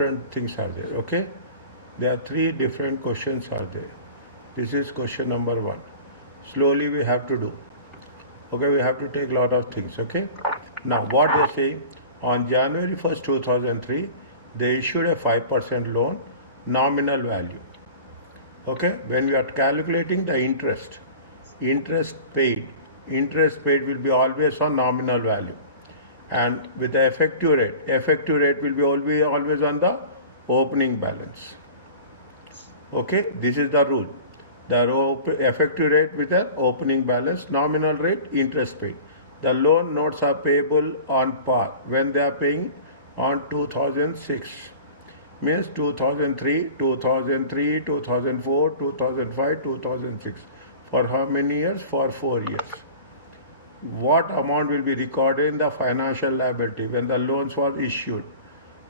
different things are there. Okay, there are 3 different questions are there. This is question number 1. Slowly we have to do. Okay, we have to take a lot of things. Okay, now what they say, on January 1st 2003 they issued a 5% loan, nominal value. Okay, when we are calculating the interest paid will be always on nominal value, and with the effective rate will be always on the opening balance. Okay, this is the rule. The effective rate with the opening balance, nominal rate, interest paid. The loan notes are payable on par when they are paying on 2006. Means 2003, 2004, 2005, 2006. For how many years? For 4 years. What amount will be recorded in the financial liability when the loans was issued?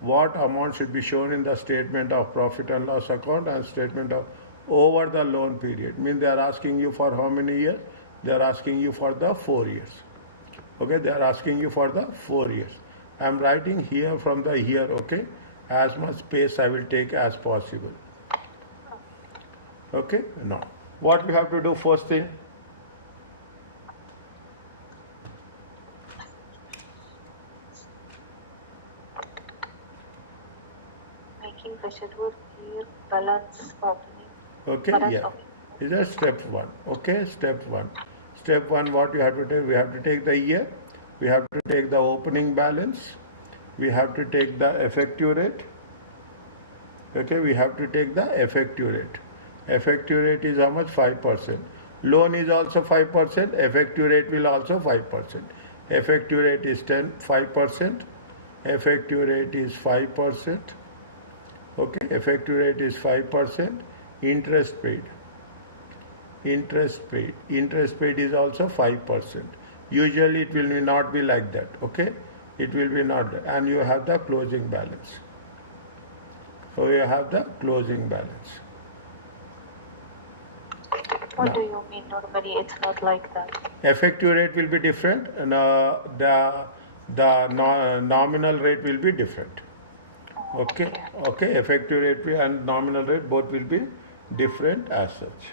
What amount should be shown in the statement of profit and loss account and statement of over the loan period? Means they are asking you for how many years? They are asking you for the 4 years. Okay, they are asking you for the 4 years. I am writing here from the here. Okay, as much space I will take as possible. Okay, now what we have to do first thing? Making the schedule clear, balance opening. Okay, yeah. Is that step 1? Okay, step 1. Step 1, what you have to take? We have to take the year, we have to take the opening balance, we have to take the effective rate. Okay, we have to take the effective rate. Effective rate is how much? 5%. Loan is also 5%, effective rate will also 5%. Effective rate is 5%, effective rate is 5%. Okay, effective rate is 5%. Interest paid is also 5%. Usually it will not be like that. Okay, it will be not that. And you have the closing balance. So you have the closing balance. What do you mean normally it's not like that? Effective rate will be different and the nominal rate will be different. Okay, effective rate and nominal rate both will be different as such.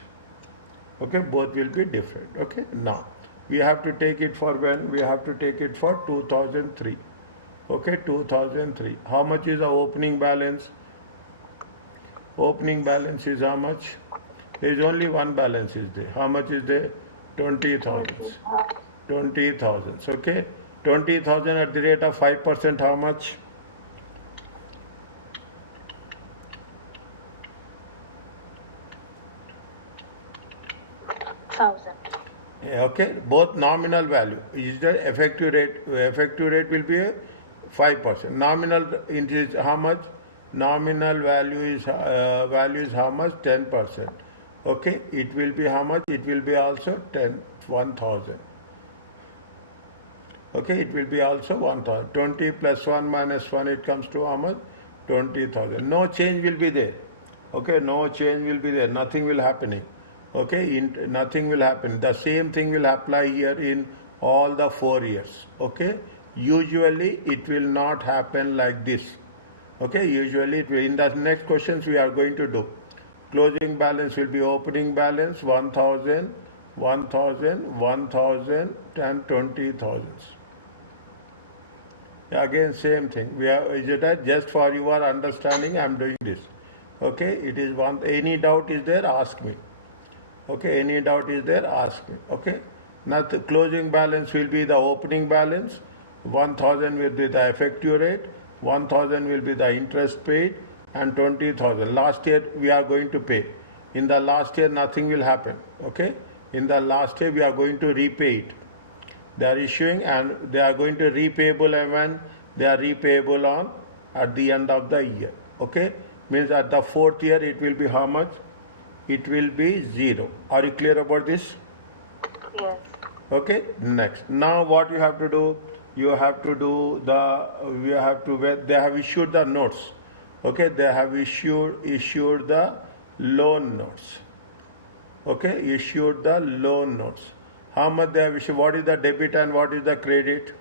Okay, both will be different. Okay, now we have to take it for when? We have to take it for 2003. Okay, 2003. How much is the opening balance? Opening balance is how much? There is only one balance is there. How much is there? 20,000. 20,000. Okay, 20,000 at the rate of 5%. How much? 1,000. Okay, both nominal value is the effective rate. Effective rate will be 5%. Nominal is how much? Nominal value is how much? 10%. Okay, it will be how much? It will be also 1,000. Okay, it will be also 1,000. 20 plus 1 minus 1, it comes to how much? 20,000. No change will be there. Okay, no change will be there. Nothing will happening. Okay, nothing will happen. The same thing will apply here in all the 4 years. Okay, usually it will not happen like this. Okay, usually it will. In the next questions we are going to do. Closing balance will be opening balance 1,000, 1,000, 1,000 and 20,000. Again same thing. We are just for your understanding I am doing this. Okay, it is one. Any doubt is there? Ask me. Okay, any doubt is there? Ask me. Okay, now the closing balance will be the opening balance. 1,000 will be the effective rate. 1,000 will be the interest paid, and 20,000. Last year we are going to pay. In the last year nothing will happen. Okay, in the last year we are going to repay it. They are issuing and they are going to repayable, and when they are repayable on at the end of the year. Okay, means at the 4th year it will be how much? It will be 0. Are you clear about this? Yes. Okay, next. Now what you have to do? You have to do they have issued the notes. Okay, they have issued the loan notes. Okay, issued the loan notes. How much they have issued? What is the debit and what is the credit?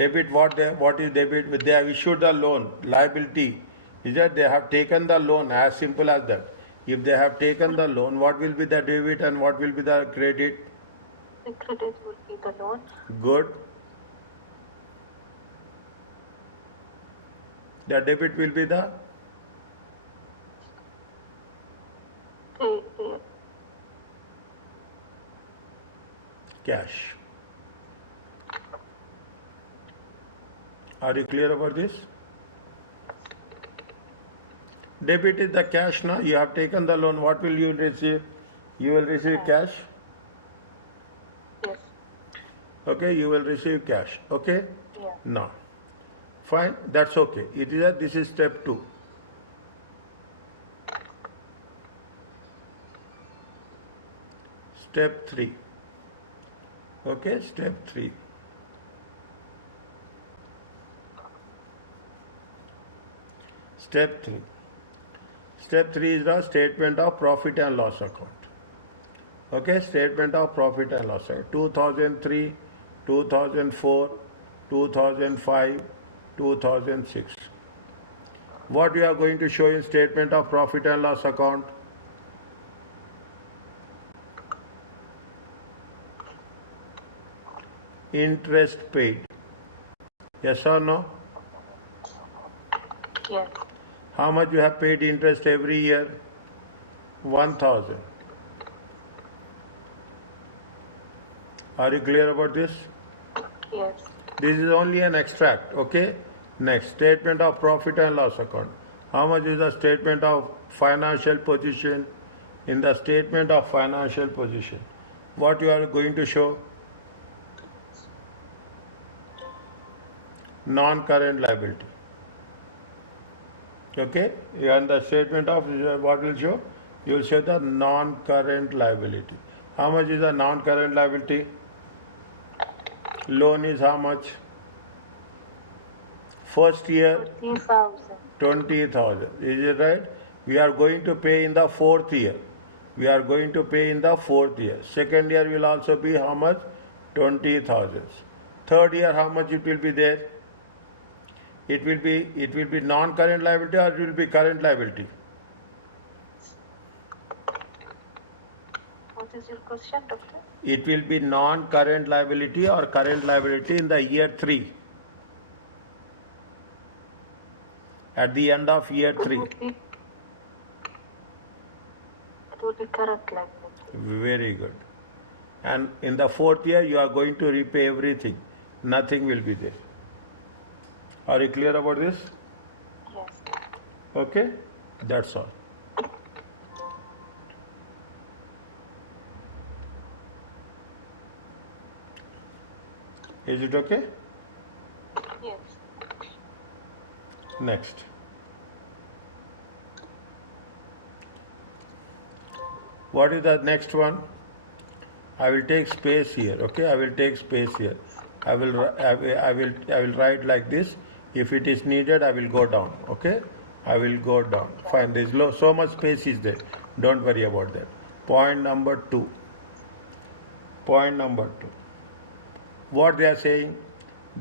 Debit, what is debit? They have issued the loan. Liability is that they have taken the loan, as simple as that. If they have taken the loan, what will be the debit and what will be the credit? The credit will be the loan. Good. The debit will be the The cash. Are you clear about this? Debit is the cash now. You have taken the loan. What will you receive? You will receive cash. yes. Okay, you will receive cash. Okay? Yeah. Now, fine. That's okay. This is step 2. Step 3. Okay, step 3. Step 3. Step 3 is the statement of profit and loss account. Okay, statement of profit and loss account. 2003, 2004, 2005, 2006. What we are going to show in statement of profit and loss account? Interest paid. Yes or no? Yes. How much you have paid interest every year? 1000. Are you clear about this? Yes. This is only an extract, okay? Next, statement of profit and loss account. How much is the statement of financial position? In the statement of financial position, what you are going to show? Non-current liability. Okay? And the statement of what will show? You will show the non-current liability. How much is the non-current liability? Loan is how much? First year 30,000. 20,000. Is it right? We are going to pay in the 4th year. We are going to pay in the 4th year. Second year will also be how much? 20,000. Third year how much it will be there? It will be non-current liability or it will be current liability? What is your question, doctor? It will be non-current liability or current liability in the year 3. At the end of year 3. It will be current liability. Very good. And in the 4th year you are going to repay everything. Nothing will be there. Are you clear about this? Yes. Okay? That's all. Is it okay? Yes. Next. What is the next one? I will take space here. Okay, I will take space here. I will write like this. If it is needed, I will go down. Okay, I will go down. Fine. There is so much space is there. Don't worry about that. Point number 2. Point number 2. What they are saying?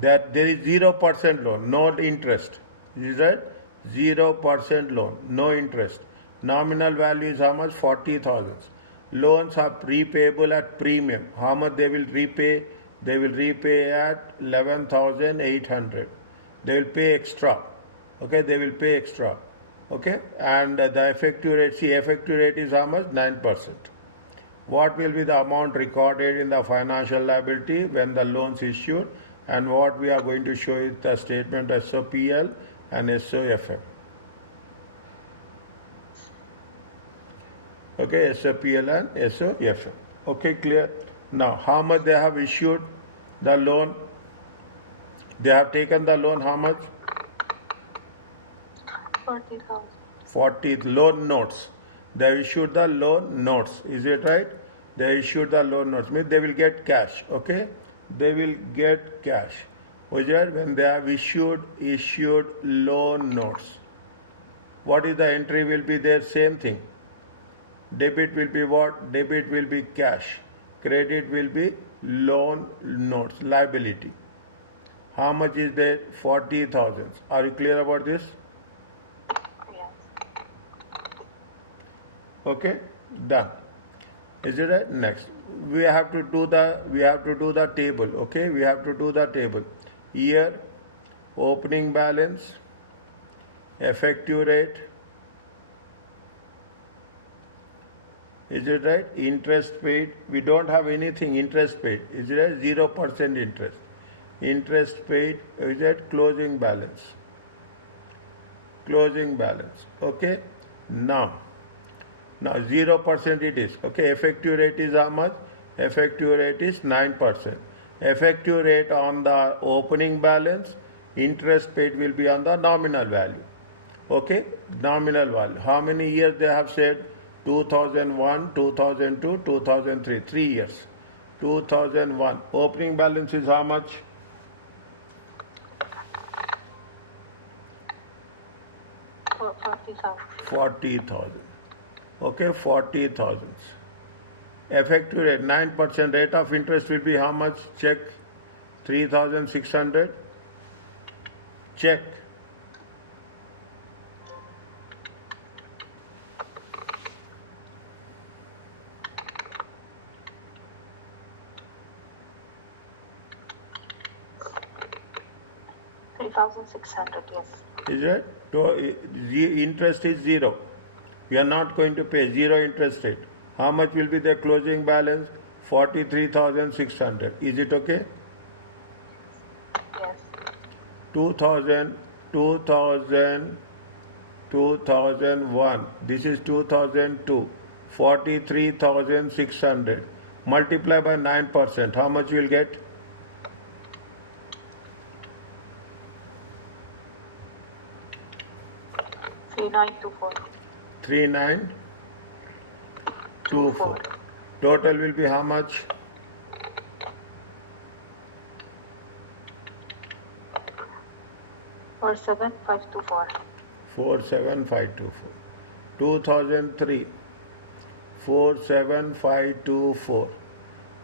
That there is 0% loan, no interest. Is that 0% loan, no interest. Nominal value is how much? 40,000. Loans are repayable at premium. How much they will repay? They will repay at 11,800. They will pay extra. Okay, they will pay extra. Okay, and the effective rate, see, effective rate is how much? 9%. What will be the amount recorded in the financial liability when the loans issued? And what we are going to show is the statement SOPL and SOFM. Okay, SOPL and SOFM. Okay, clear? Now, how much they have issued the loan? They have taken the loan how much? 40,000. 40 loan notes. They issued the loan notes. Is it right? They issued the loan notes. Means they will get cash. Okay? They will get cash. Was it when they have issued loan notes? What is the entry will be there? Same thing. Debit will be what? Debit will be cash. Credit will be loan notes, liability. How much is there? 40,000. Are you clear about this? Yes. Okay, done. Is it right? Next, we have to do the table. Okay, we have to do the table. Year, opening balance, effective rate. Is it right? Interest paid. We don't have anything interest paid. Is it right? 0% interest. Interest paid. Is it closing balance? Closing balance. Okay. Now 0% it is. Okay. Effective rate is how much? Effective rate is 9%. Effective rate on the opening balance. Interest paid will be on the nominal value. Okay, nominal value. How many years they have said? 2001, 2002, 2003. 3 years. 2001. Opening balance is how much? 40,000. 40,000. Okay, 40,000. Effective rate, 9% rate of interest will be how much? Check. 3,600. Check. $3,600, yes. Is it? Interest is zero. We are not going to pay zero interest rate. How much will be the closing balance? 43,600. Is it okay? Yes. 2000, 2000, 2001. This is 2002. 43,600. Multiply by 9%. How much you will get? 3924. 3924. Total will be how much? 47524. 47524. 2003. 47524.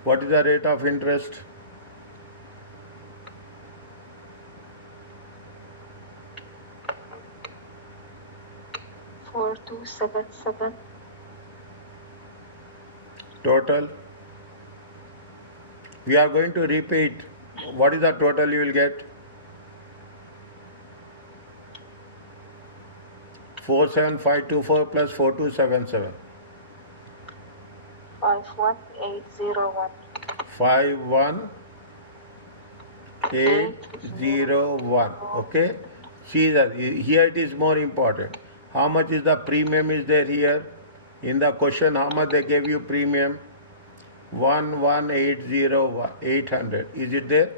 What is the rate of interest? 4277. Total. We are going to repay it. What is the total you will get? 47524 plus 4277. 51801. 51801. Okay. See that here it is more important. How much is the premium is there here? In the question, how much they gave you premium? 1,180,800. Is it there?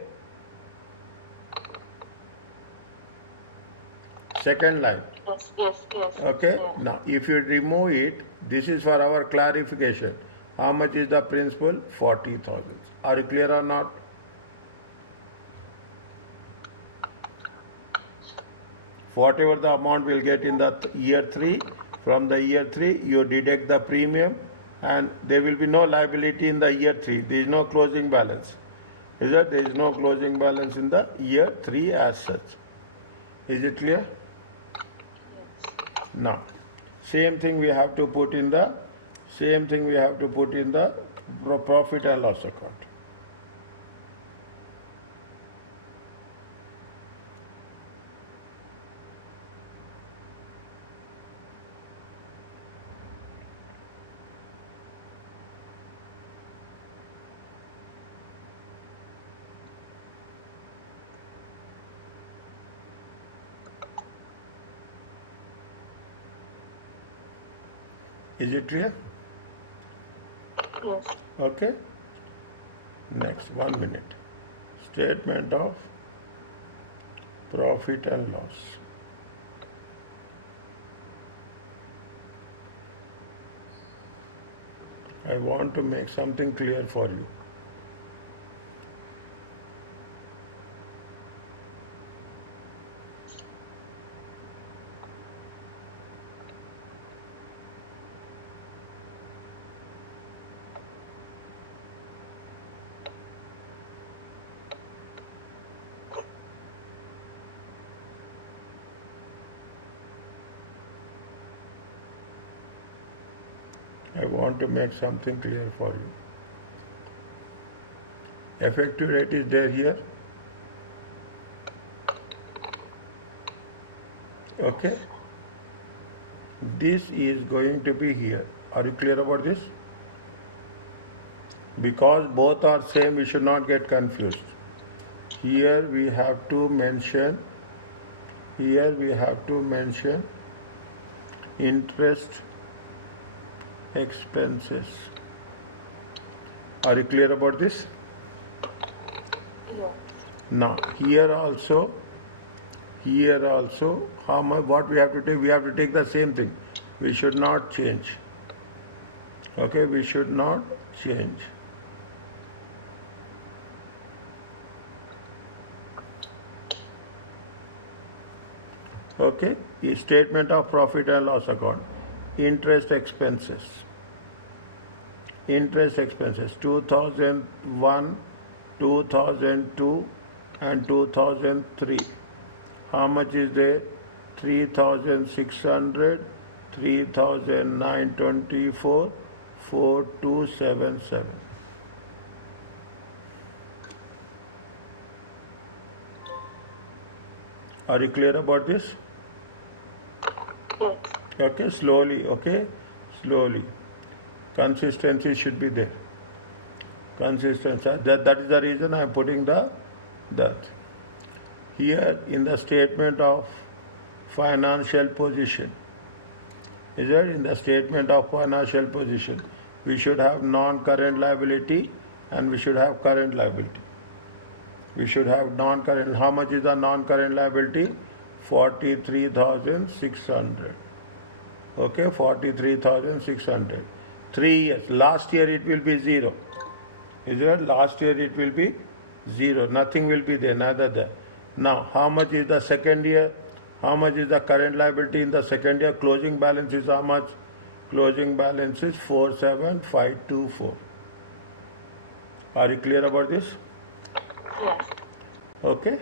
Second line. Yes. Okay. Yeah. Now, if you remove it, this is for our clarification. How much is the principal? 40,000. Are you clear or not? Whatever the amount we'll get in the year 3, from the year 3, you deduct the premium and there will be no liability in the year 3. There is no closing balance. Is that there is no closing balance in the year 3 as such. Is it clear? Yes. Now, same thing we have to put in the profit and loss account. Is it clear? Yes. Okay. Next, 1 minute. Statement of profit and loss. I want to make something clear for you. I want to make something clear for you. Effective rate is there here. Okay. This is going to be here. Are you clear about this? Because both are same, we should not get confused. Here we have to mention interest expenses. Are you clear about this? Yes. Now here also how much, what we have to take? We have to take the same thing. We should not change. Okay, we should not change. Okay, statement of profit and loss account. Interest expenses 2001, 2002 and 2003. How much is there? 3,600, 3,924, 4,277. Are you clear about this? Yes. Okay, slowly, slowly. Consistency should be there. Consistency. That is the reason I am putting that. Here in the statement of financial position, is it? In the statement of financial position, we should have non-current liability and we should have current liability. We should have non-current. How much is the non-current liability? 43,600. Okay, 43,600. 3 years. Last year it will be 0. Is it? Last year it will be 0. Nothing will be there, neither there. Now, how much is the second year? How much is the current liability in the second year? Closing balance is how much? Closing balance is 47,524. Are you clear about this? Yes. Okay.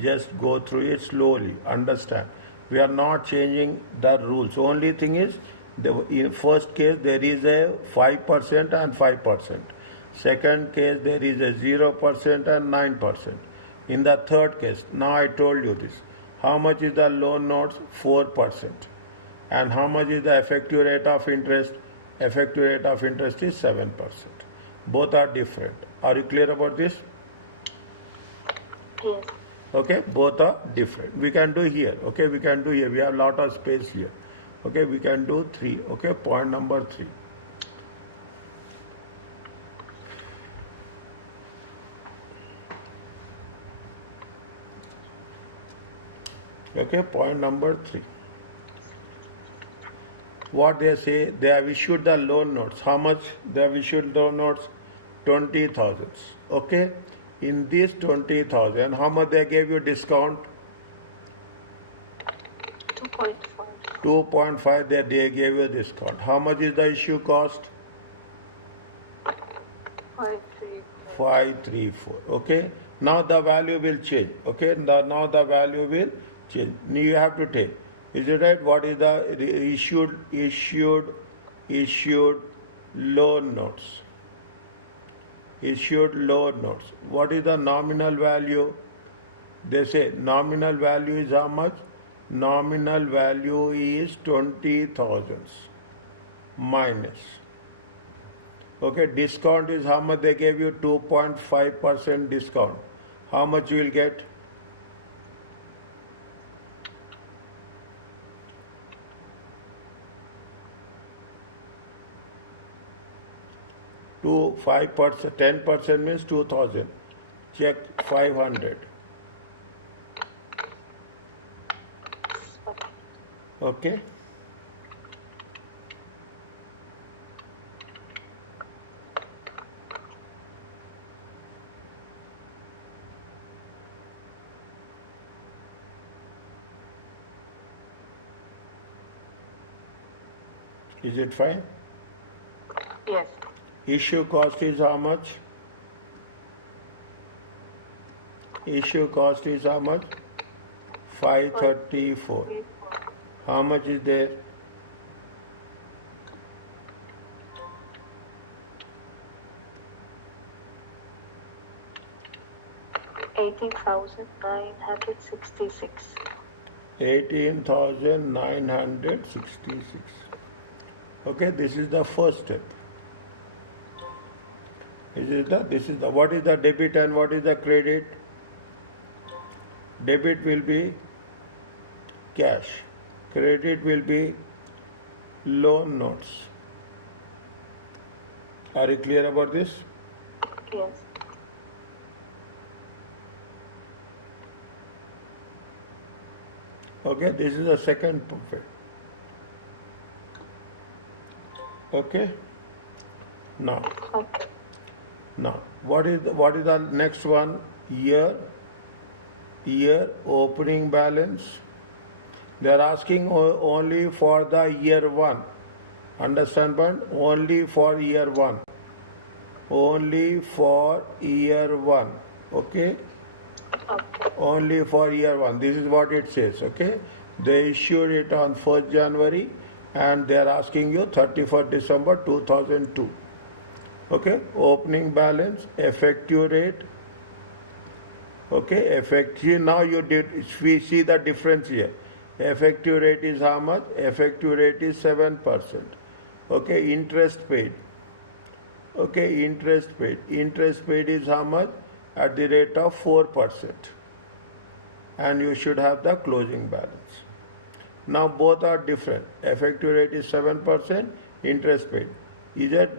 Just go through it slowly. Understand. We are not changing the rules. Only thing is, in first case there is a 5% and 5%. Second case there is a 0% and 9%. In the third case, now I told you this. How much is the loan notes? 4%. And how much is the effective rate of interest? Effective rate of interest is 7%. Both are different. Are you clear about this? Yes. Okay, both are different. We can do here. Okay, we can do here. We have a lot of space here. Okay, we can do 3. Okay, point number 3. Okay, point number 3. What they say, they have issued the loan notes. How much they have issued loan notes? 20,000. Okay, in this 20,000, how much they gave you discount? 2.5. 2.5 they gave you discount. How much is the issue cost? 534. 534. Okay, now the value will change. Okay, now the value will change. You have to take. Is it right? What is the issued loan notes? Issued loan notes. What is the nominal value? They say nominal value is how much? Nominal value is 20,000 minus. Okay, discount is how much they gave you? 2.5% discount. How much you will get? 5%, 10% means 2,000. Check 500. Okay. Is it fine? Yes. Issue cost is how much? Issue cost is how much? 534. How much is there? 18,966. 18,966. Okay, this is the first step. What is the debit and what is the credit? Debit will be cash. Credit will be loan notes. Are you clear about this? Yes. Okay, this is the second profit. Okay. Now, Okay. what is the next one? Year opening balance. They are asking only for the year one. Understand, but only for year one. Only for year one. Okay. Okay. Only for year one. This is what it says. Okay. They issued it on 1st January and they are asking you 31st December 2002. Okay. Opening balance, effective rate. Okay. Effective. Now you did. We see the difference here. Effective rate is how much? Effective rate is 7%. Okay. Interest paid. Okay. Interest paid. Interest paid is how much? At the rate of 4%. And you should have the closing balance. Now both are different. Effective rate is 7%, interest paid.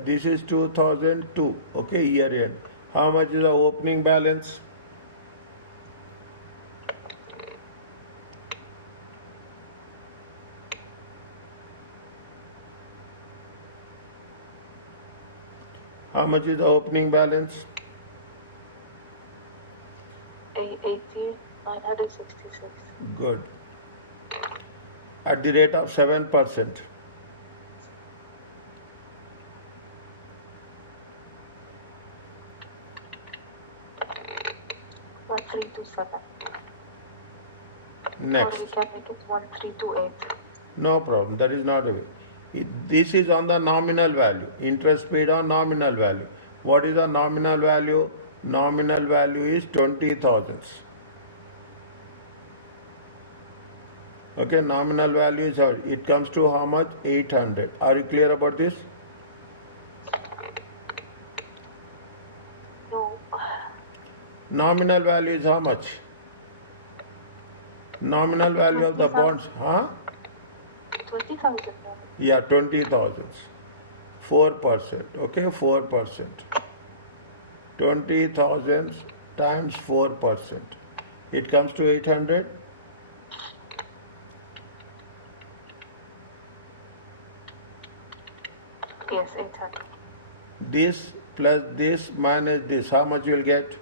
This is 2002, okay, year end. How much is the opening balance? How much is the opening balance? 18,966. Good. At the rate of 7%. One three two seven. Next. Or we can make it 1328. No problem. That is not a way. This is on the nominal value. Interest paid on nominal value. What is the nominal value? Nominal value is 20,000. Okay, nominal value is it comes to how much? 800. Are you clear about this? No. Nominal value is how much? Nominal value of the bonds, huh? 20,000. Yeah, 20,000. 4%. Okay, 4%. 20,000 times 4%. It comes to 800. Yes, 800. This plus this minus this, how much you will get?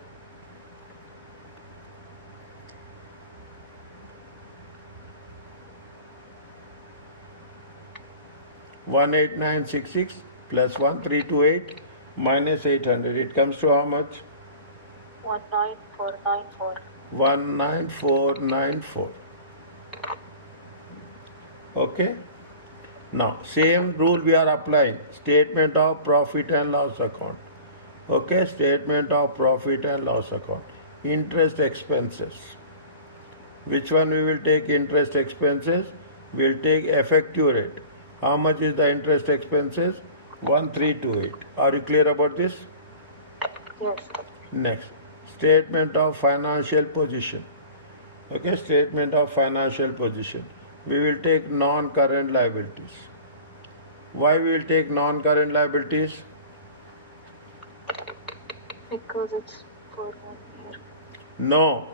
One 18966 plus 1328 minus 800. It comes to how much? 19494. 19494. Okay. Now, same rule we are applying. Statement of profit and loss account. Okay, statement of profit and loss account. Interest expenses. Which one we will take interest expenses? We will take effective rate. How much is the interest expenses? 1328. Are you clear about this? Yes. Next, statement of financial position. Okay, statement of financial position. We will take non-current liabilities. Why we will take non-current liabilities? Because it's for 1 year. No,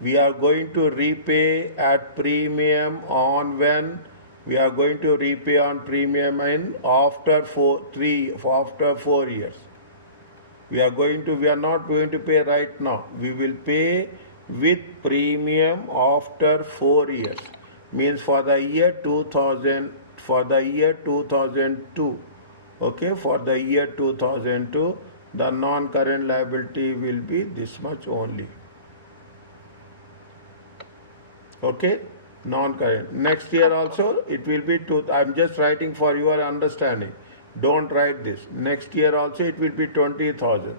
we are going to repay at premium on when? We are going to repay on premium in after 4 years. We are not going to pay right now. We will pay with premium after 4 years. Means for the year 2000, for the year 2002. Okay, for the year 2002, the non-current liability will be this much only. Okay, non-current. Next year also it will be I'm just writing for your understanding. Don't write this. Next year also it will be 20,000.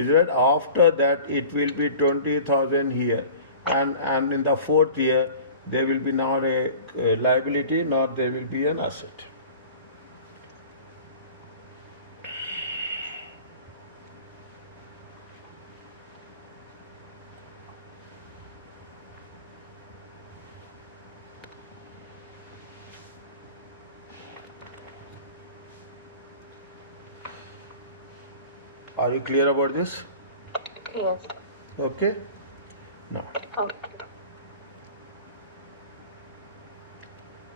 Is that after that it will be 20,000 here, and in the fourth year there will be not a liability, nor there will be an asset. Are you clear about this? Yes. Okay. Now, Okay.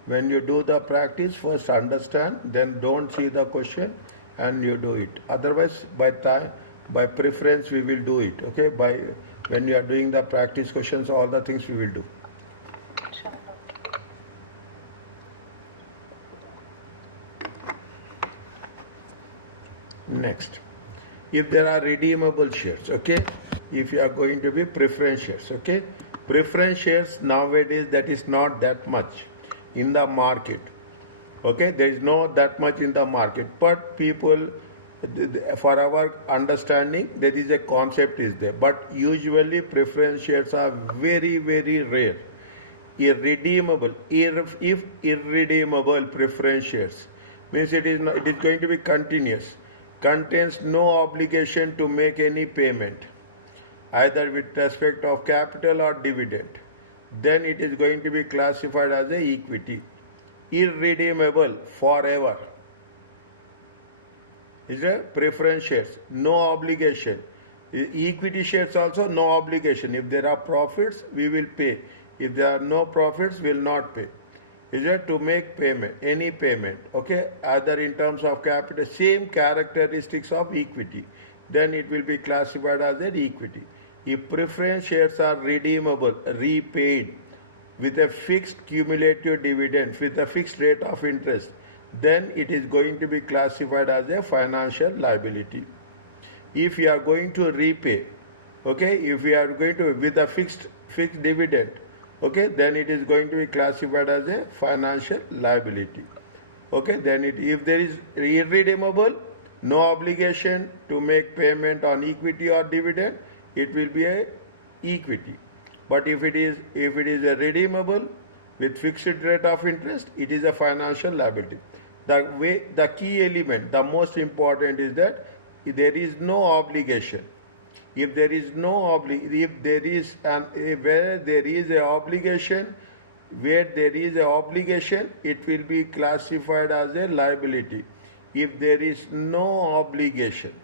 when you do the practice, first understand, then don't see the question and you do it. Otherwise, by preference, we will do it. Okay. When you are doing the practice questions, all the things we will do. Sure. Next, if there are redeemable shares, okay, if you are going to be preference shares, okay, preference shares nowadays, that is not that much in the market, okay, there is not that much in the market, but people, for our understanding, there is a concept is there, but usually preference shares are very, very rare. Irredeemable, if irredeemable preference shares means it is going to be continuous, contains no obligation to make any payment either with respect of capital or dividend, then it is going to be classified as a equity. Irredeemable forever is a preference shares, no obligation. Equity shares also no obligation. If there are profits, we will pay. If there are no profits, we will not pay. Is it to make payment, any payment, okay, either in terms of capital, same characteristics of equity, then it will be classified as an equity. If preference shares are redeemable, repaid with a fixed cumulative dividend, with a fixed rate of interest, then it is going to be classified as a financial liability. If you are going to repay, okay, if you are going to with a fixed dividend, okay, then it is going to be classified as a financial liability. Okay, then if there is irredeemable, no obligation to make payment on equity or dividend, it will be a equity. But if it is a redeemable with fixed rate of interest, it is a financial liability. The key element, the most important is that there is no obligation. If there is no if there is where there is a obligation, it will be classified as a liability. If there is no obligation,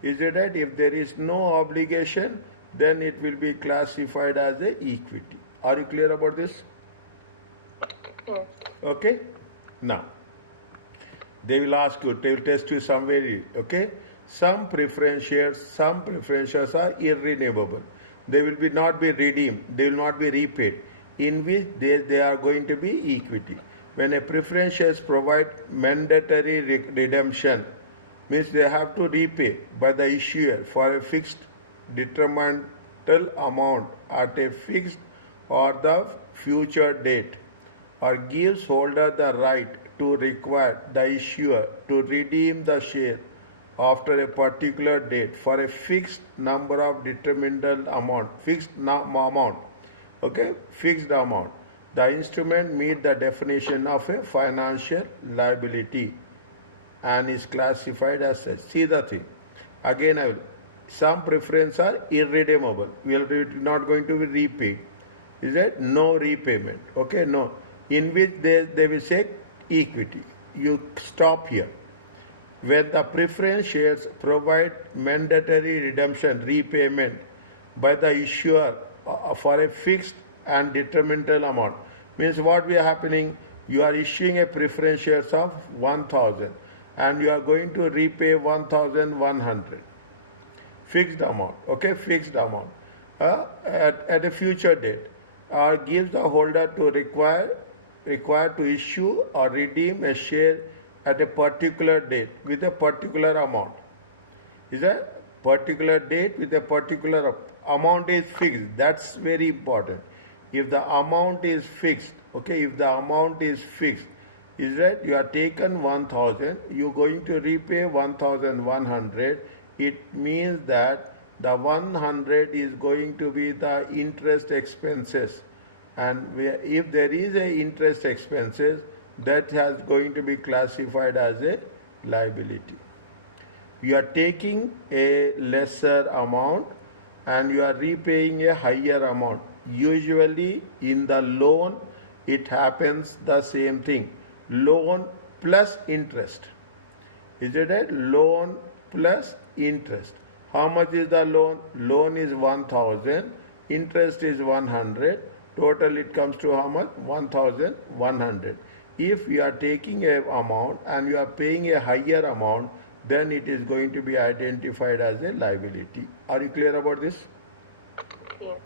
is it that if there is no obligation, then it will be classified as a equity. Are you clear about this? Yes. Okay. Now, they will ask you, they will test you somewhere. Okay. Some preference shares are irredeemable. They will not be redeemed. They will not be repaid. In which they are going to be equity. When a preference shares provide mandatory redemption, means they have to repay by the issuer for a fixed detrimental amount at a fixed or the future date, or gives holder the right to require the issuer to redeem the share after a particular date for a fixed number of detrimental amount, fixed amount, okay, fixed amount. The instrument meets the definition of a financial liability and is classified as such. See the thing. Again, some preference are irredeemable. We are not going to be repaid. Is that no repayment? Okay, no. In which they will say equity. You stop here. When the preference shares provide mandatory redemption, repayment by the issuer for a fixed and detrimental amount, means what will be happening? You are issuing a preference shares of 1,000 and you are going to repay 1,100. Fixed amount, okay, fixed amount at a future date, or gives the holder to required to issue or redeem a share at a particular date with a particular amount. Is a particular date with a particular amount is fixed. That's very important. If the amount is fixed, okay, if the amount is fixed, is that you are taken 1,000, you are going to repay 1,100 it means that the 100 is going to be the interest expenses, and if there is a interest expenses, that has going to be classified as a liability. You are taking a lesser amount and you are repaying a higher amount. Usually in the loan it happens the same thing, loan plus interest. Is it a loan plus interest? How much is the loan? Loan is 1000, interest is 100, total it comes to how much? 1100. If you are taking a amount and you are paying a higher amount, then it is going to be identified as a liability. Are you clear about this? Yes.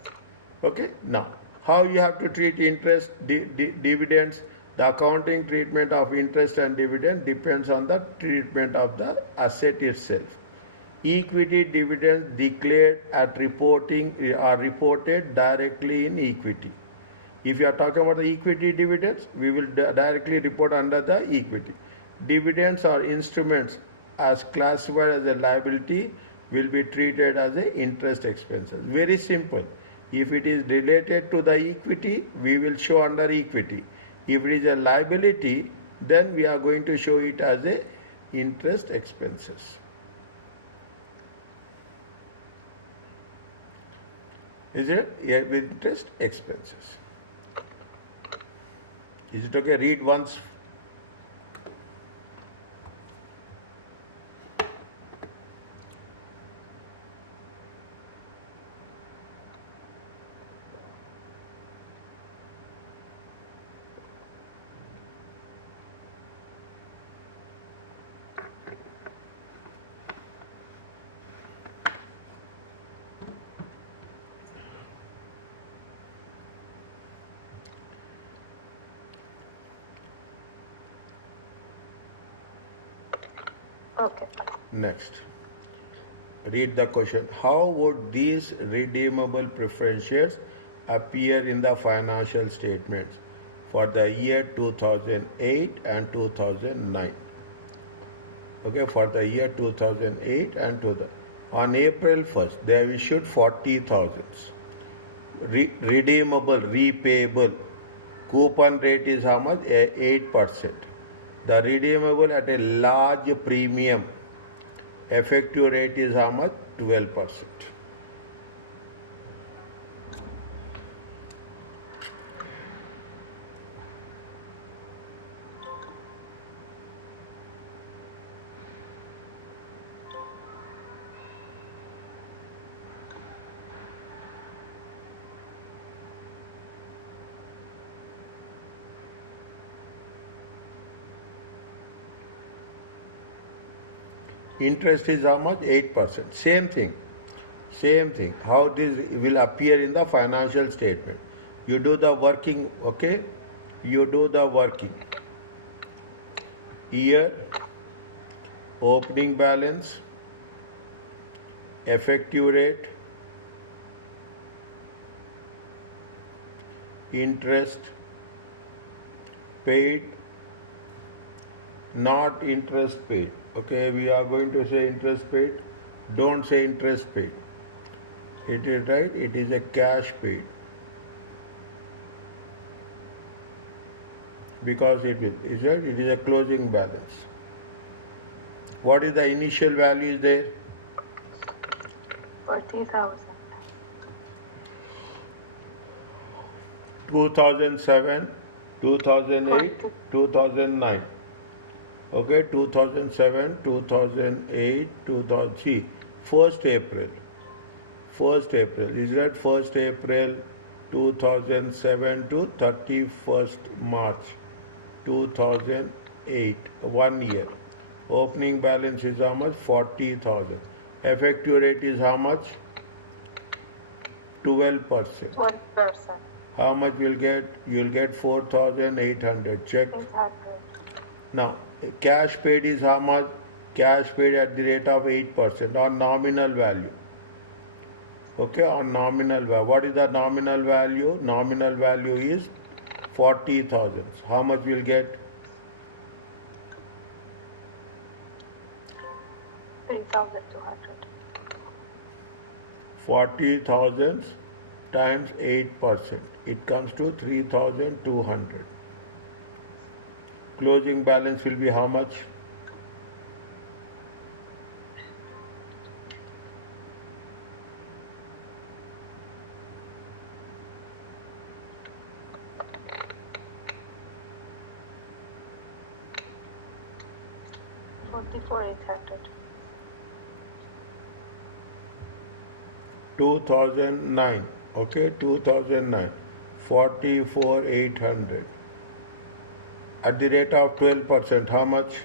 Okay. Now, how you have to treat interest, dividends? The accounting treatment of interest and dividend depends on the treatment of the asset itself. Equity dividends declared at reporting are reported directly in equity. If you are talking about the equity dividends, we will directly report under the equity. Dividends or instruments as classified as a liability will be treated as a interest expenses. Very simple. If it is related to the equity, we will show under equity. If it is a liability, then we are going to show it as a interest expenses. Is it? Yeah, with interest expenses. Is it okay? Read once. Okay. Next. Read the question. How would these redeemable preference shares appear in the financial statements for the year 2008 and 2009? Okay, for the year 2008 and 2000. On April 1st, they have issued 40,000. Redeemable, repayable. Coupon rate is how much? 8%. The redeemable at a large premium. Effective rate is how much? 12%. Interest is how much? 8%. Same thing. Same thing. How this will appear in the financial statement. You do the working, okay? You do the working. Year, opening balance, effective rate, interest paid, not interest paid. Okay, we are going to say interest paid. Don't say interest paid. It is right, it is a cash paid. Because it is right, it is a closing balance. What is the initial value is there? 40,000. 2007, 2008, 2009. Okay, 2007, 2008, 2003. 1st April. 1st April. Is that 1st April 2007 to 31st March 2008. 1 year. Opening balance is how much? 40,000. Effective rate is how much? 12%. 1%. How much you'll get? You'll get 4,800. Check. 800. Now, cash paid is how much? Cash paid at the rate of 8% on nominal value. Okay, on nominal value. What is the nominal value? Nominal value is 40,000. How much will get? 3,000. 40,200. 40,000 times 8%. It comes to 3,200. Closing balance will be how much? $44,800. 2009. Okay, 2009. 44,800. At the rate of 12%, how much?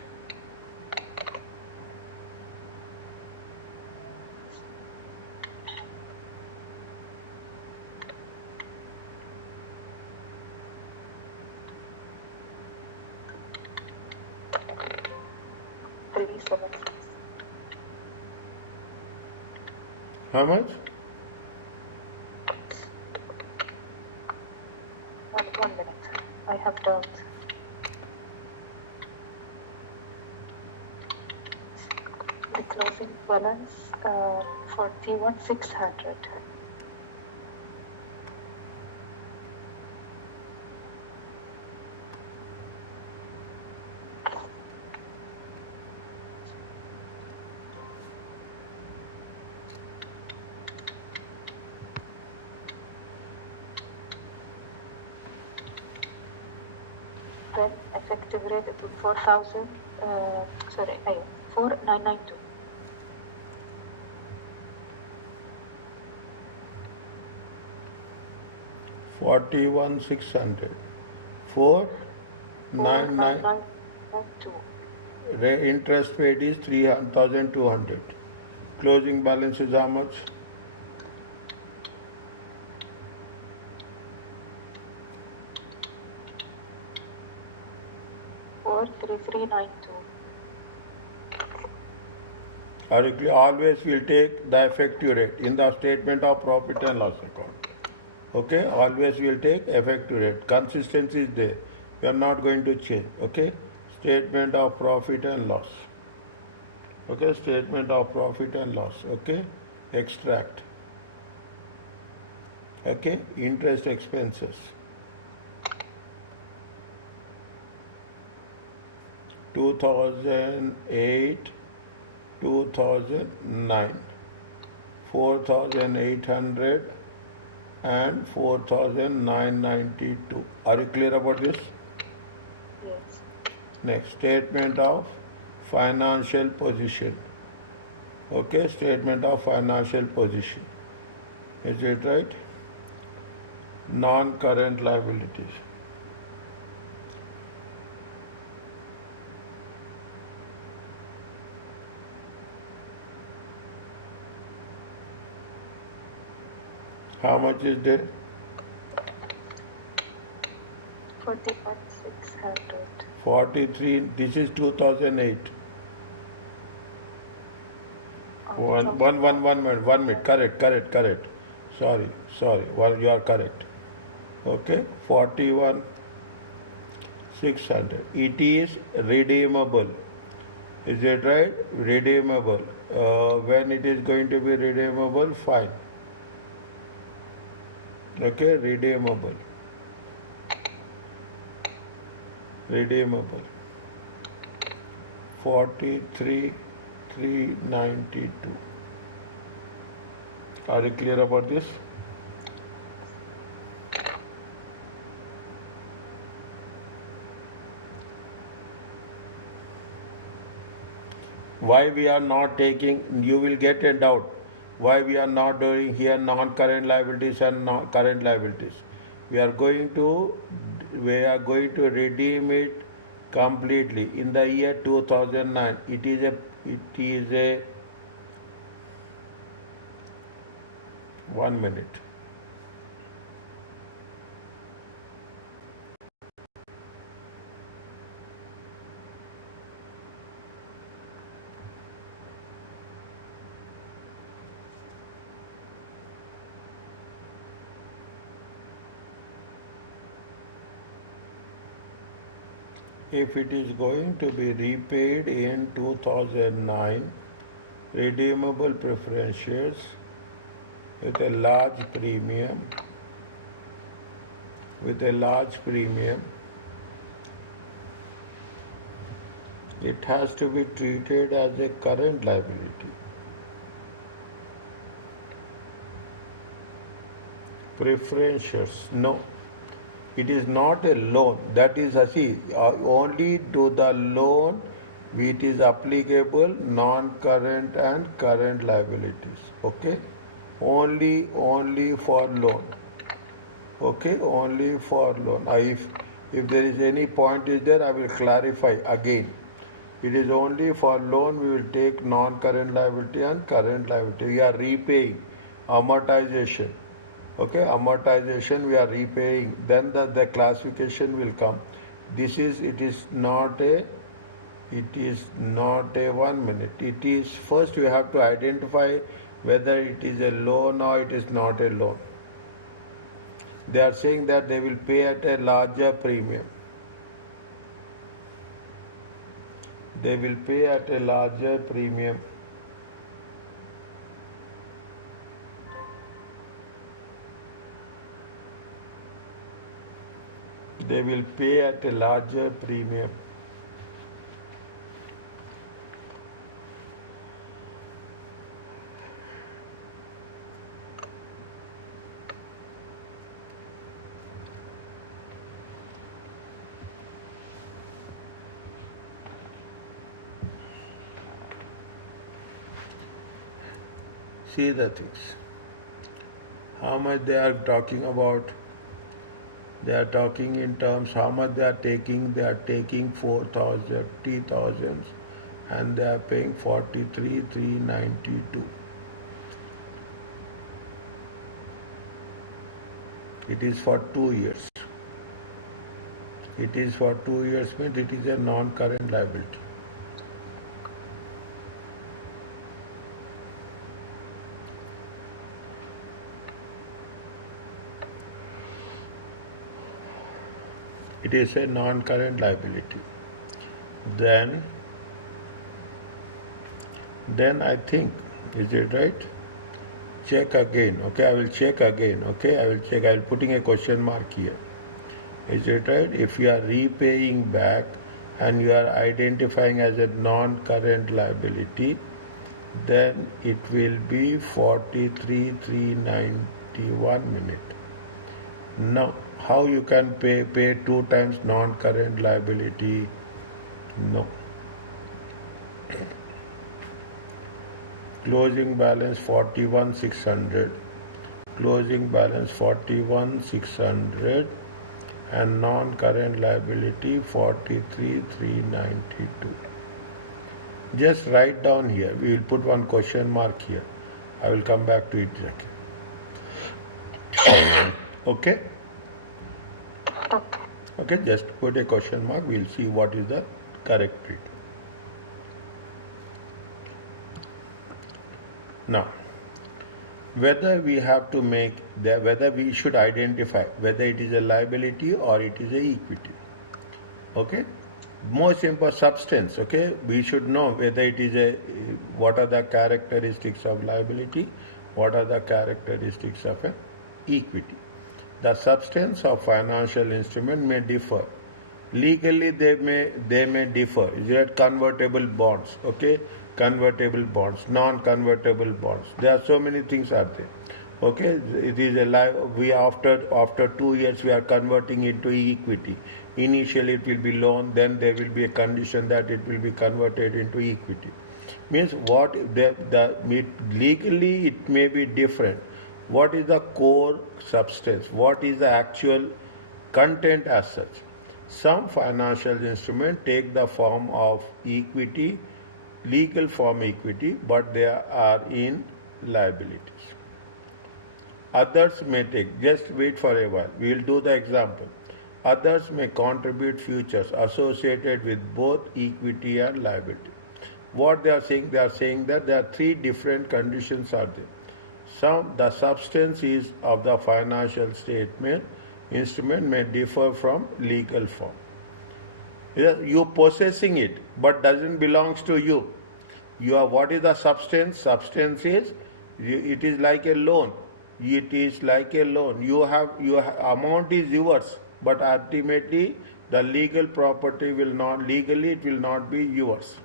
How much? One minute. I have done. The closing balance 41,600. Then effective rate it will 4,992. 41,600. 499. 4,992. Interest paid is 3,200. Closing balance is how much? 4,392. Always will take the effective rate in the statement of profit and loss account. Okay, always will take effective rate. Consistency is there. We are not going to change. Okay, statement of profit and loss. Okay, statement of profit and loss. Okay, extract. Okay, interest expenses. 2008, 2009, 4,800 and 4,992. Are you clear about this? Yes. Next, statement of financial position. Okay, statement of financial position. Is it right? Non-current liabilities. How much is there? 41,600. 43. This is 2008. One minute. 1 minute. Correct. Sorry. Well, you are correct. Okay. 41,600. It is redeemable. Is it right? Redeemable. When it is going to be redeemable, fine. Okay, redeemable. 43,392. Are you clear about this? Why we are not taking, you will get a doubt. Why we are not doing here non-current liabilities and current liabilities. We are going to redeem it completely in the year 2009. It is a 1 minute. If it is going to be repaid in 2009, redeemable preference shares with a large premium, it has to be treated as a current liability. Preference shares, no. It is not a loan. That is, only to the loan it is applicable non-current and current liabilities. Okay, only for loan. Okay, only for loan. If there is any point is there, I will clarify again. It is only for loan we will take non-current liability and current liability. We are repaying amortization. Okay, amortization we are repaying. Then the classification will come. It is not a 1 minute. It is first you have to identify whether it is a loan or it is not a loan. They are saying that they will pay at a larger premium. They will pay at a larger premium. They will pay at a larger premium. See the things. How much they are talking about? They are talking in terms how much they are taking. They are taking 4,000, 3,000 and they are paying 43,392. It is for 2 years. It is for 2 years means it is a non-current liability. It is a non-current liability. Then I think, is it right? Check again. Okay, I will check again. Okay, I will check. I will putting a question mark here. Is it right? If you are repaying back and you are identifying as a non-current liability, then it will be 43,391 minute. Now, how you can pay 2 times non-current liability? No. Closing balance 41,600. Closing balance 41,600 and non-current liability 43,392. Just write down here. We will put one question mark here. I will come back to it again. Okay? Okay, just put a question mark. We will see what is the correct treatment. Now, whether we should identify whether it is a liability or it is a equity. Okay, most important substance. Okay, we should know whether it is what are the characteristics of liability, what are the characteristics of an equity. The substance of financial instrument may differ. Legally, they may differ. Is it convertible bonds? Okay, convertible bonds, non-convertible bonds. There are so many things are there. Okay, it is after 2 years we are converting it to equity. Initially it will be loan, then there will be a condition that it will be converted into equity. Means what legally it may be different. What is the core substance? What is the actual content as such? Some financial instruments take the form of equity, legal form equity, but they are in liabilities. Others may take, just wait for a while, we will do the example. Others may contribute futures associated with both equity and liability. What they are saying that there are 3 different conditions are there. The substance is of the financial statement instrument may differ from legal form. You possessing it, but doesn't belongs to you. What is the substance? Substance is, it is like a loan. It is like a loan. Your amount is yours, but ultimately the legal property will not, legally it will not be yours.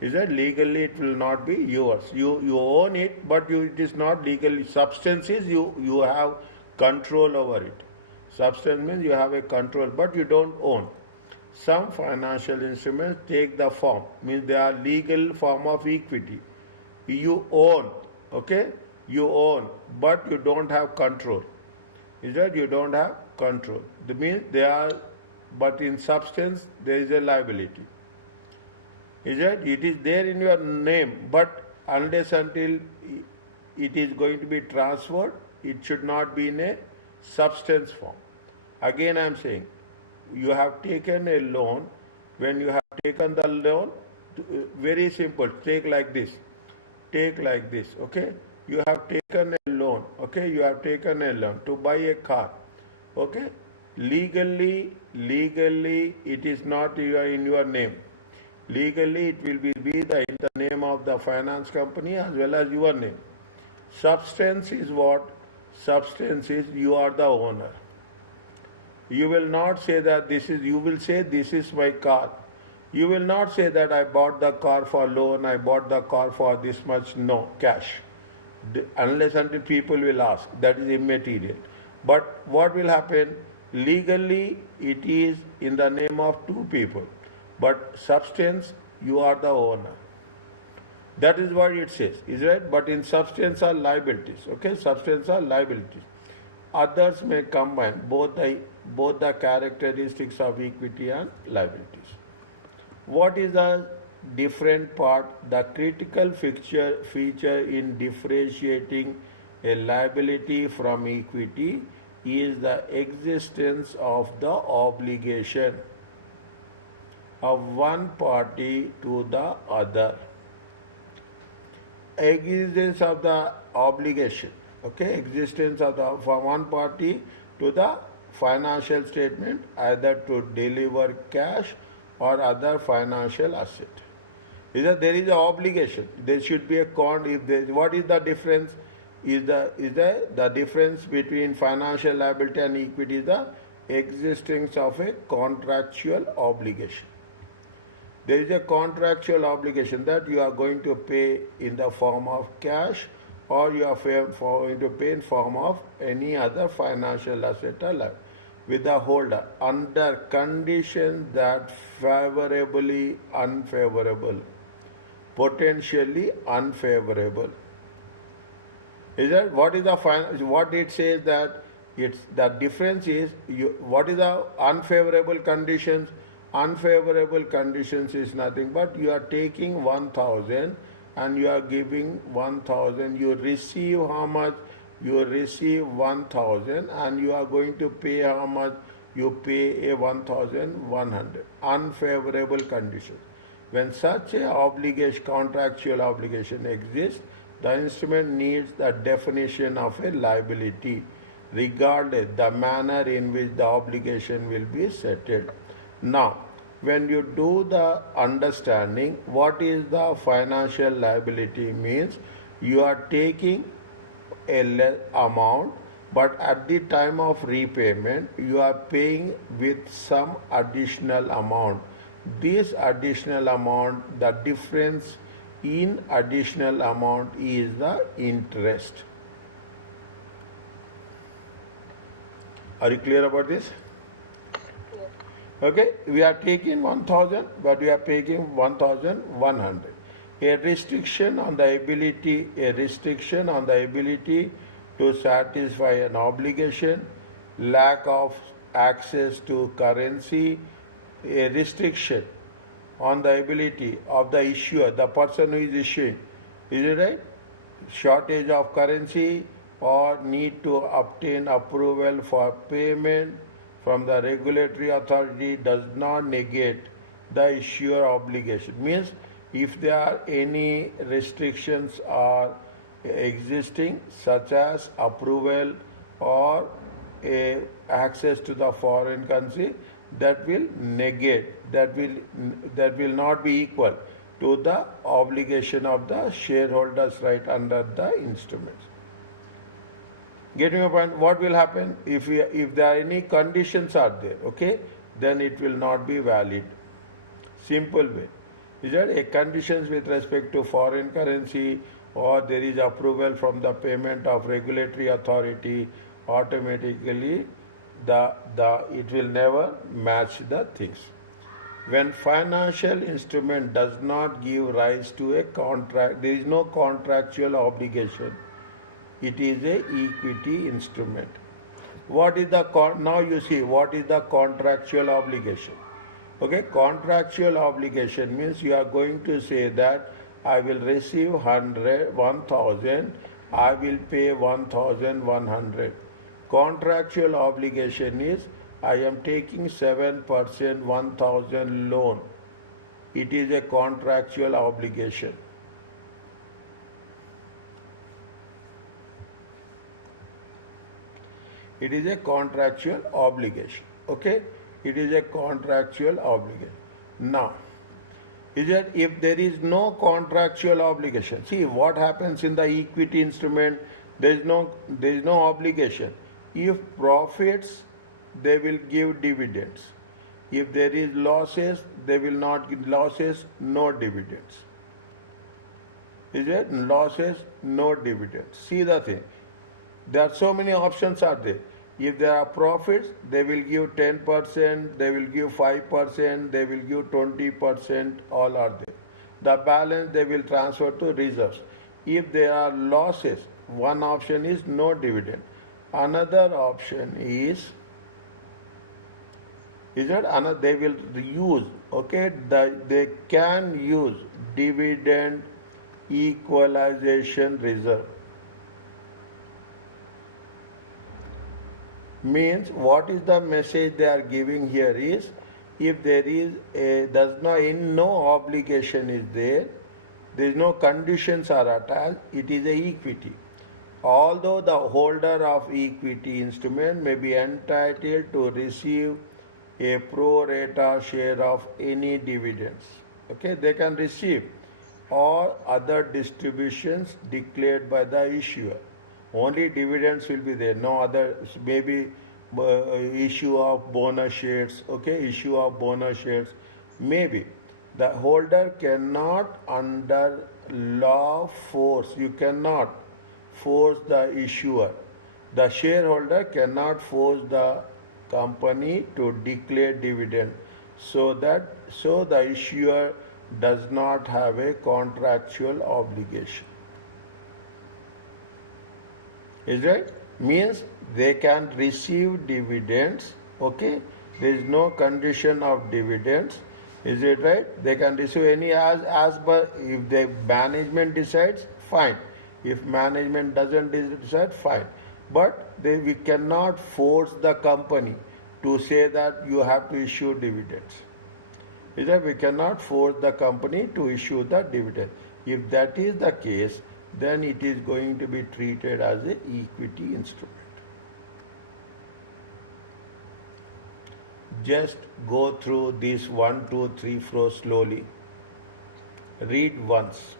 Is that legally it will not be yours? You own it, but it is not legally. Substance is you have control over it. Substance means you have a control, but you don't own. Some financial instruments take the form, means they are legal form of equity. You own, okay? You own, but you don't have control. Is that you don't have control? That means they are, but in substance there is a liability. Is that it is there in your name, but unless until it is going to be transferred, it should not be in a substance form. Again I am saying, you have taken a loan. When you have taken the loan, very simple, take like this, okay? You have taken a loan, okay? You have taken a loan to buy a car, okay? Legally it is not in your name. Legally it will be in the name of the finance company as well as your name. Substance is what? Substance is you are the owner. You will not say that you will say this is my car. You will not say that I bought the car for loan, I bought the car for this much, no, cash. Unless until people will ask, that is immaterial. But what will happen? Legally it is in the name of two people, but substance you are the owner. That is what it says, is right? But in substance are liabilities, okay? Substance are liabilities. Others may combine both the characteristics of equity and liabilities. What is the different part? The critical feature in differentiating a liability from equity is the existence of the obligation of one party to the other. Existence of the obligation, okay? Existence of from one party to the financial statement, either to deliver cash or other financial asset. There is an obligation. There should be a what is the difference? The difference between financial liability and equity is the existence of a contractual obligation. There is a contractual obligation that you are going to pay in the form of cash, or you are going to pay in form of any other financial asset or liability with the holder under conditions that favorably unfavorable, potentially unfavorable. Is that what is the what it says that it's the difference is what is the unfavorable conditions? Unfavorable conditions is nothing but you are taking 1,000 and you are giving 1,000. You receive how much? You receive 1,000 and you are going to pay how much? You pay a 1,100. Unfavorable conditions. When such a obligation, contractual obligation exists, the instrument needs the definition of a liability, regardless the manner in which the obligation will be settled. Now, when you do the understanding, what is the financial liability means? You are taking a amount, but at the time of repayment, you are paying with some additional amount. This additional amount, the difference in additional amount is the interest. Are you clear about this? Yes. Okay, we are taking 1,000, but we are paying 1,100. A restriction on the ability to satisfy an obligation, lack of access to currency, a restriction on the ability of the issuer, the person who is issuing. Is it right? Shortage of currency or need to obtain approval for payment from the regulatory authority does not negate the issuer obligation. Means if there are any restrictions are existing, such as approval or access to the foreign currency, that will negate, that will not be equal. to the obligation of the shareholders right under the instruments. Getting your point? What will happen if there are any conditions are there? Okay, then it will not be valid. Simple way. Is there a conditions with respect to foreign currency, or there is approval from the payment of regulatory authority? Automatically, it will never match the things. When financial instrument does not give rise to a contract, there is no contractual obligation. It is a equity instrument. What is the now you see what is the contractual obligation? Okay, contractual obligation means you are going to say that I will receive 1,000, I will pay 1,100. Contractual obligation is I am taking 7% 1,000 loan. It is a contractual obligation. It is a contractual obligation. Okay? It is a contractual obligation. Now, is that if there is no contractual obligation, see what happens in the equity instrument, there is no obligation. If profits, they will give dividends. If there is losses, they will not give losses, no dividends. Is it? Losses, no dividends. See the thing. There are so many options are there. If there are profits, they will give 10%, they will give 5%, they will give 20%, all are there. The balance they will transfer to reserves. If there are losses, one option is no dividend. Another option is that another they will use, okay, they can use dividend equalization reserve. Means what is the message they are giving here is if there is no obligation is there is no conditions are attached, it is a equity. Although the holder of equity instrument may be entitled to receive a pro rata share of any dividends, okay, they can receive or other distributions declared by the issuer. Only dividends will be there, no other, maybe issue of bonus shares, okay, issue of bonus shares, maybe. The holder cannot under law force, you cannot force the issuer. The shareholder cannot force the company to declare dividend, so the issuer does not have a contractual obligation. Is right? Means they can receive dividends, okay? There is no condition of dividends. Is it right? They can receive any as per if the management decides, fine. If management doesn't decide, fine. But we cannot force the company to say that you have to issue dividends. Is that we cannot force the company to issue the dividend. If that is the case, then it is going to be treated as an equity instrument. Just go through this 1, 2, 3, 4 slowly. Read once.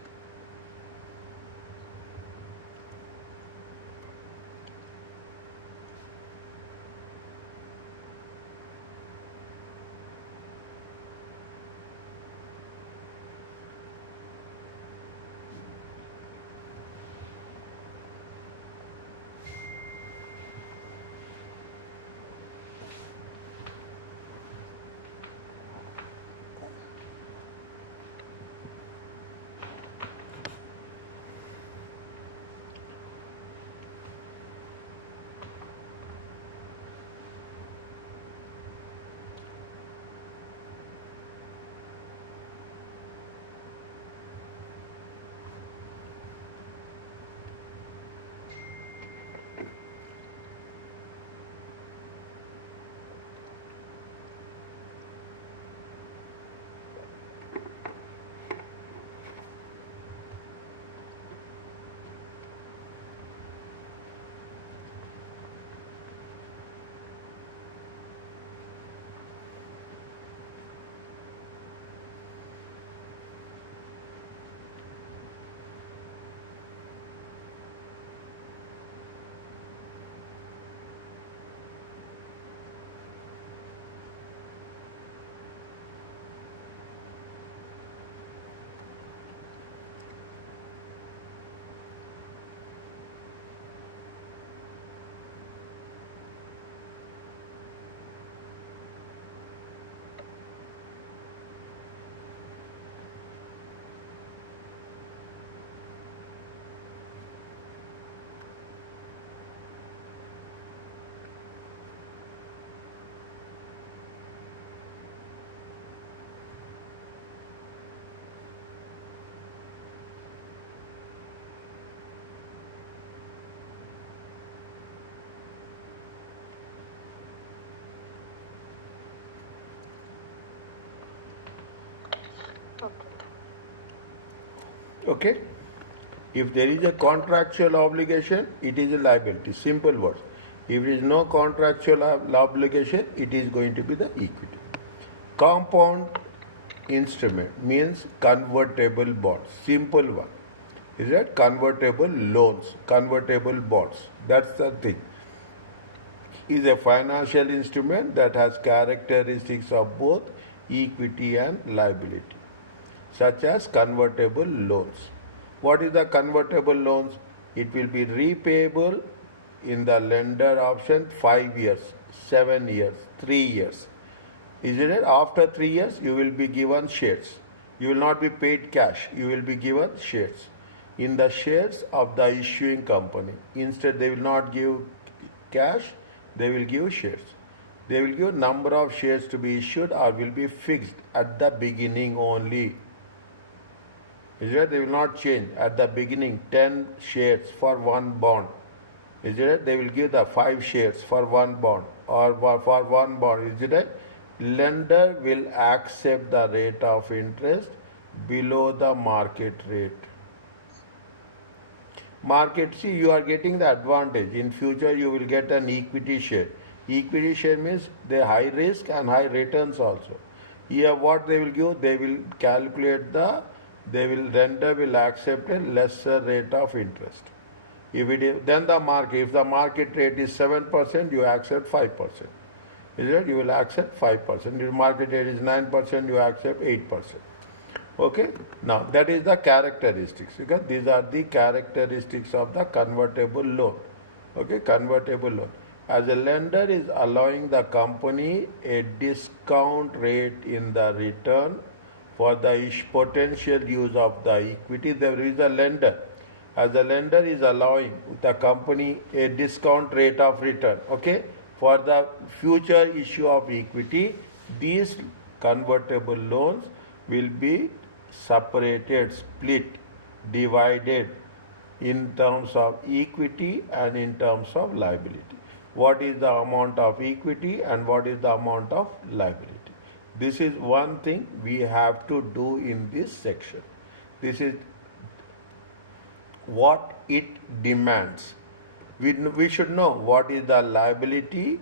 Okay. Okay? If there is a contractual obligation, it is a liability. Simple words. If there is no contractual obligation, it is going to be the equity. Compound instrument means convertible bonds. Simple one. Is that convertible loans, convertible bonds? That's the thing. Is a financial instrument that has characteristics of both equity and liability, such as convertible loans. What is the convertible loans? It will be repayable in the lender option 5 years, 7 years, 3 years. Isn't it? After 3 years, you will be given shares. You will not be paid cash. You will be given shares in the shares of the issuing company. Instead, they will not give cash. They will give shares. They will give number of shares to be issued or will be fixed at the beginning only. Is it? They will not change at the beginning 10 shares for one bond. Is it? They will give the 5 shares for one bond or for one bond. Is it? Lender will accept the rate of interest below the market rate. Market, see, you are getting the advantage. In future, you will get an equity share. Equity share means the high risk and high returns also. Here, what they will give, they will calculate lender will accept a lesser rate of interest. If it is, then the market, if the market rate is 7%, you accept 5%. Is it? You will accept 5%. If market rate is 9%, you accept 8%. Okay? Now, that is the characteristics. Because these are the characteristics of the convertible loan. Okay? Convertible loan. As a lender is allowing the company a discount rate in the return for the potential use of the equity, there is a lender. As the lender is allowing the company a discount rate of return, okay, for the future issue of equity, these convertible loans will be separated, split, divided in terms of equity and in terms of liability. What is the amount of equity and what is the amount of liability? This is one thing we have to do in this section. This is what it demands. We should know what is the liability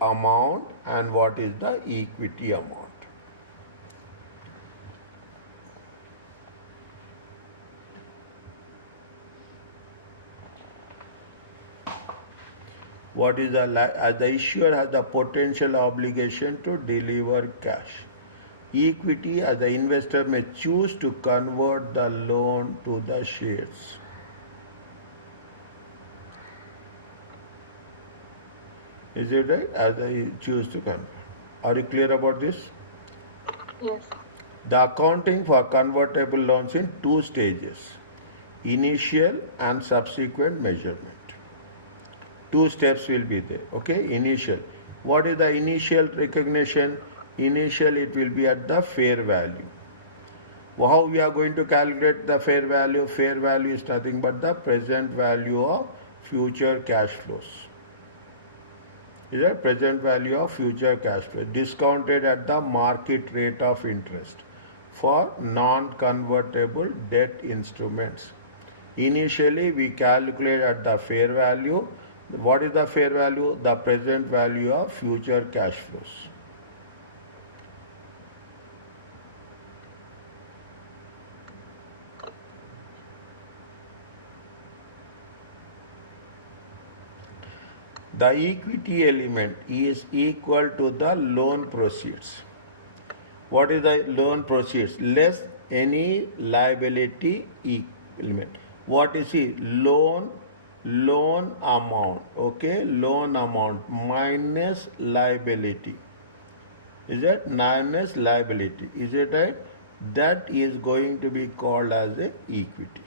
amount and what is the equity amount. What is as the issuer has the potential obligation to deliver cash. Equity, as the investor may choose to convert the loan to the shares. Is it right? As I choose to convert. Are you clear about this? Yes. The accounting for convertible loans in 2 stages, initial and subsequent measurement. 2 steps will be there. Okay, initial. What is the initial recognition? Initial, it will be at the fair value. How we are going to calculate the fair value? Fair value is nothing but the present value of future cash flows. Is that present value of future cash flow discounted at the market rate of interest for non-convertible debt instruments. Initially, we calculate at the fair value. What is the fair value? The present value of future cash flows. The equity element is equal to the loan proceeds. What is the loan proceeds? Less any liability element. What is it? Loan amount. Okay, loan amount minus liability. Is it minus liability? Is it right? That is going to be called as a equity.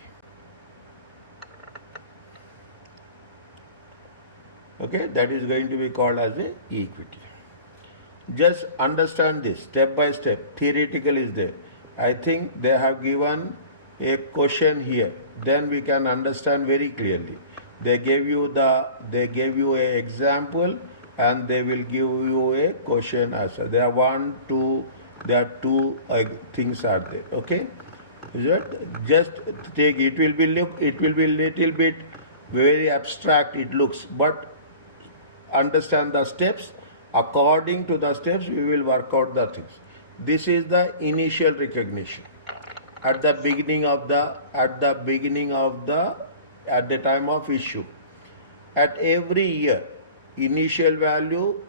Okay, that is going to be called as a equity. Just understand this step by step. Theoretical is there. I think they have given a question here. Then we can understand very clearly. They gave you an example and they will give you a question answer. There are 1, 2, There are two things are there. Okay, is it? Just take it will be little bit very abstract. It looks, but understand the steps. According to the steps, we will work out the things. This is the initial recognition at the beginning of the time of issue. At every year, initial value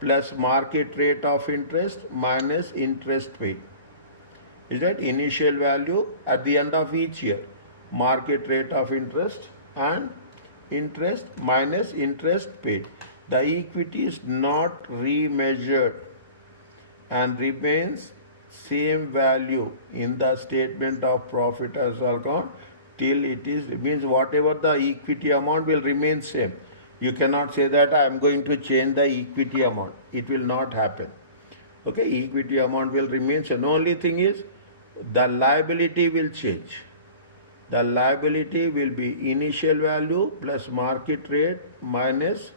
plus market rate of interest minus interest paid. Is that initial value at the end of each year? Market rate of interest and interest minus interest paid. The equity is not remeasured and remains same value in the statement of profit as well account till it means whatever the equity amount will remain same. You cannot say that I am going to change the equity amount. It will not happen. Okay, equity amount will remain same. The only thing is the liability will change. The liability will be initial value plus market rate minus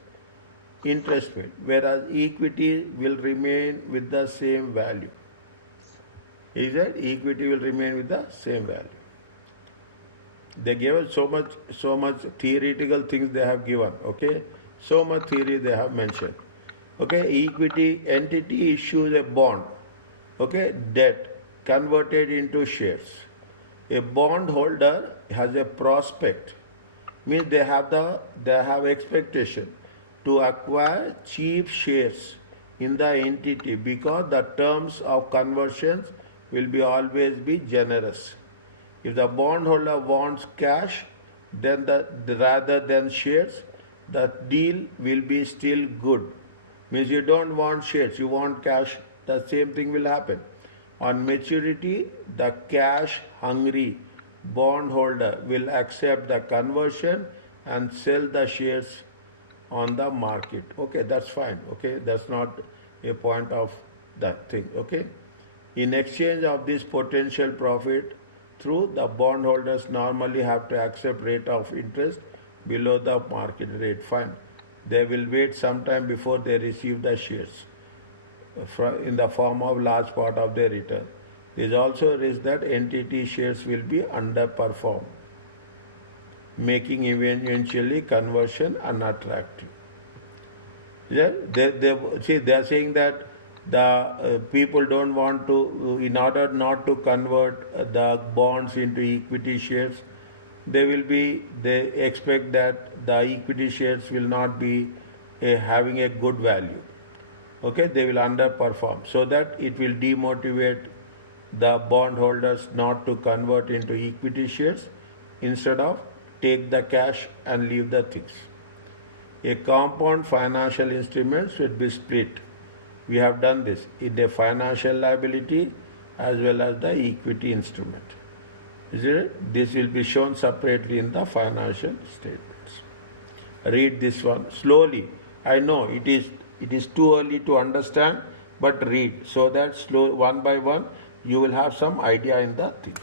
interest rate, whereas equity will remain with the same value. Is that equity will remain with the same value? They gave us so much theoretical things they have given. Okay, so much theory they have mentioned. Okay, equity entity issues a bond. Okay, debt converted into shares. A bondholder has a prospect, means they have expectation to acquire cheap shares in the entity because the terms of conversions will be always be generous. If the bondholder wants cash, then rather than shares, the deal will be still good. Means you don't want shares, you want cash, the same thing will happen. On maturity, the cash hungry bondholder will accept the conversion and sell the shares on the market. Okay, that's fine. Okay, that's not a point of that thing. Okay, in exchange of this potential profit, through the bondholders normally have to accept rate of interest below the market rate. Fine, they will wait some time before they receive the shares in the form of large part of their return. There is also a risk that entity shares will be underperformed, making eventually conversion unattractive. Yeah, they are saying that the people don't want to, in order not to convert the bonds into equity shares, they expect that the equity shares will not be having a good value. Okay, they will underperform, so that it will demotivate the bondholders not to convert into equity shares, instead of take the cash and leave the things. A compound financial instrument should be split. We have done this in a financial liability as well as the equity instrument. Is it? This will be shown separately in the financial statements. Read this one slowly. I know it is too early to understand, but read so that slow one by one you will have some idea in the thing.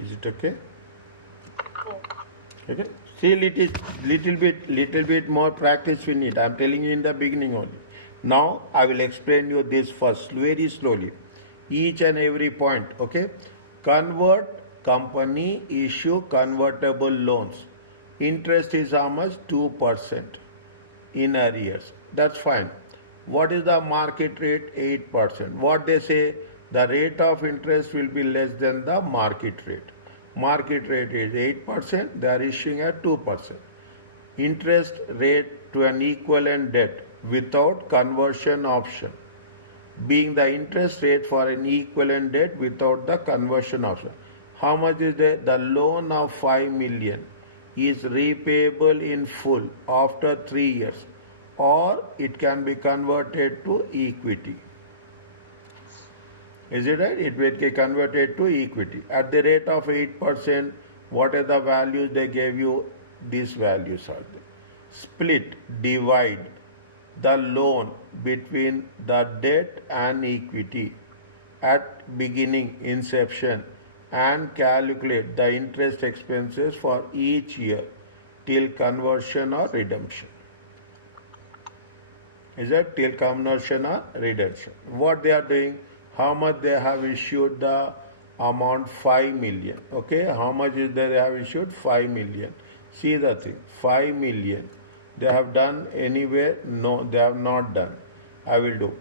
Is it okay? Yes. Okay. Still it is little bit more practice we need. I am telling you in the beginning only. Now I will explain you this first very slowly. Each and every point. Okay. Convert company issue convertible loans. Interest is how much? 2% in arrears. That's fine. What is the market rate? 8%. What they say? The rate of interest will be less than the market rate. Market rate is 8%, they are issuing at 2%. Interest rate to an equivalent debt without conversion option, being the interest rate for an equivalent debt without the conversion option. How much is there? The loan of 5 million is repayable in full after 3 years, or it can be converted to equity. Is it right? It will get converted to equity. At the rate of 8%, what are the values they gave you? These values are there. Split, divide the loan between the debt and equity at beginning, inception, and calculate the interest expenses for each year till conversion or redemption. Is that till conversion or redemption? What they are doing? How much they have issued the amount? 5 million. Okay, how much is there? They have issued 5 million. See the thing, 5 million. They have done anywhere? No, they have not done. I will do.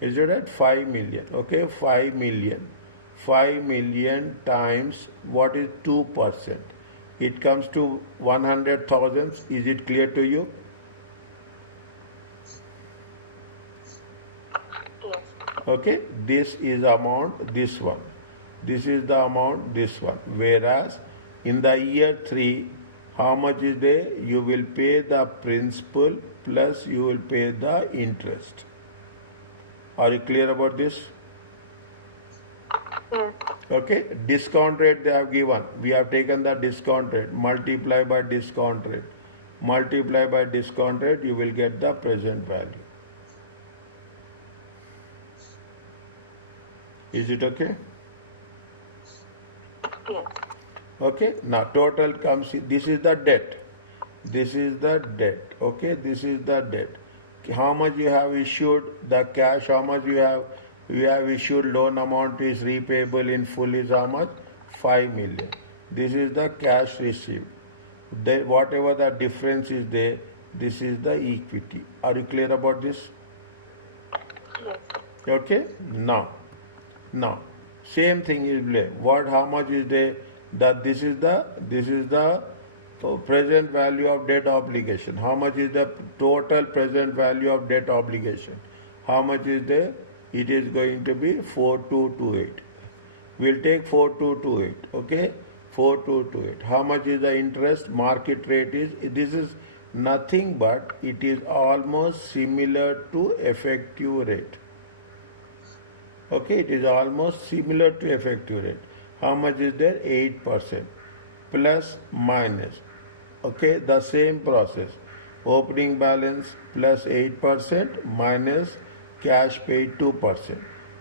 Is it at 5 million? Okay, 5 million. 5 million times what is 2%? It comes to 100,000. Is it clear to you? Yes. Okay, this is amount, this one. This is the amount, this one. Whereas in the year 3, how much is there? You will pay the principal plus you will pay the interest. Are you clear about this? Yes. Okay, discount rate they have given. We have taken the discount rate, multiply by discount rate. Multiply by discount rate, you will get the present value. Is it okay? Yes. Okay, now total comes, this is the debt. This is the debt. Okay, this is the debt. How much you have issued, the cash, how much you have issued, loan amount is repayable in full is how much? 5 million. This is the cash received. Whatever the difference is there, this is the equity. Are you clear about this? Yes. Okay, now same thing is there. How much is there? That this is the present value of debt obligation. How much is the total present value of debt obligation? How much is there? It is going to be 4228. We'll take 4228. Okay, 4228. How much is the interest? Market rate is, this is nothing but it is almost similar to effective rate. Okay, it is almost similar to effective rate. How much is there? 8% plus minus. Okay, the same process. Opening balance plus 8% minus cash paid 2%.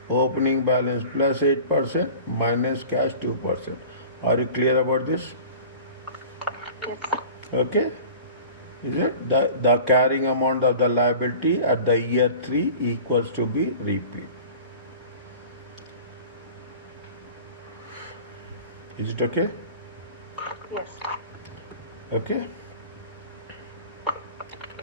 Opening balance plus 8% minus cash 2%. Are you clear about this? Yes. Okay. Is it? The carrying amount of the liability at the year 3 equals to be repeat. Is it okay? Yes. Okay.